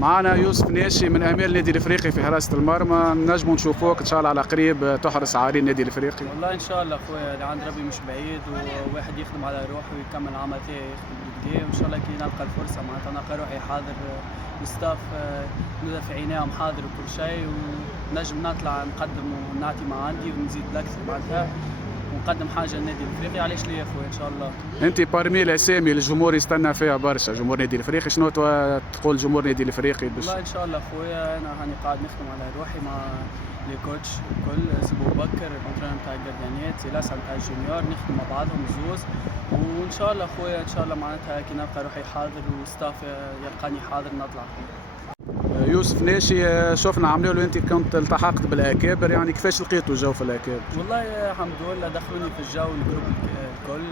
معنا يوسف ناشي من امال النادي الافريقي في حراسه المرمى، نجموا نشوفوك ان شاء الله على قريب تحرس عاري النادي الافريقي. والله ان شاء الله اخويا اللي عند ربي مش بعيد، وواحد يخدم على روحه ويكمل العمل تاعي يخدم بالكدا، وان شاء الله كي نلقى الفرصه معناتها نلقى روحي حاضر والستاف في عينيهم حاضر وكل شيء، ونجم نطلع نقدم ونعطي ما عندي ونزيد الاكثر بعدها ونقدم حاجه للنادي الافريقي. علاش ليا اخويا ان شاء الله. انت بارمي الاسامي اللي الجمهور يستنى فيها برشا، جمهور النادي الافريقي، شنو تقول جمهور النادي الافريقي باش؟ والله ان شاء الله اخويا انا هاني قاعد نخدم على روحي مع لي كوتش الكل، سي بكر الانترينر نتاع الجارديانيات، سي لاسا نتاع الجونيور، نخدم مع بعضهم زوز، وان شاء الله اخويا ان شاء الله معناتها كي نلقى روحي حاضر والستاف يلقاني حاضر نطلع. يوسف ناشي، شفنا عملوا له انت كنت التحقت بالاكابر، يعني كيفاش لقيتوا الجو في الاكابر؟ والله الحمد لله دخلوني في الجو الجروب الكل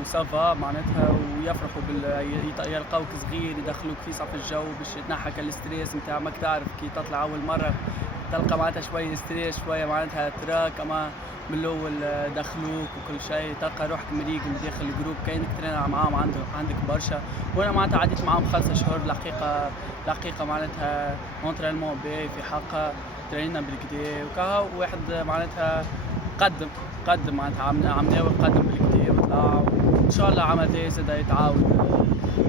وصافا معناتها، ويفرحوا يلقاوك صغير يدخلوك في صف الجو باش يتنحك الستريس نتاع ماك تعرف كي تطلع اول مره تلقى معناتها شويه ستريس شويه معناتها تراك، اما من الاول دخلوك وكل شيء تلقى روحك مريق من داخل الجروب كاينك ترينا معاهم عندك برشا، وانا معناتها عديت معاهم 5 شهور الحقيقه معناتها اونترينمون باهي في حقها، ترينا بالكدا وكا واحد معناتها قدم معناتها عمناوي قدم بالكدا وطلع، وان شاء الله عمل تاعي زاد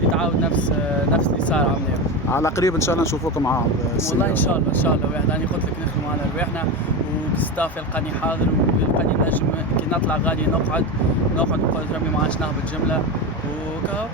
يتعاود نفس اللي صار عمناوي. على قريب ان شاء الله نشوفوكم معاهم. والله ان شاء الله واحد راني قلت لك نخدموا على رواحنا، والستاف يلقاني حاضر ويلقاني نجم كي نطلع غادي نقعد نقول ربي ما عادش نهبط جمله وكا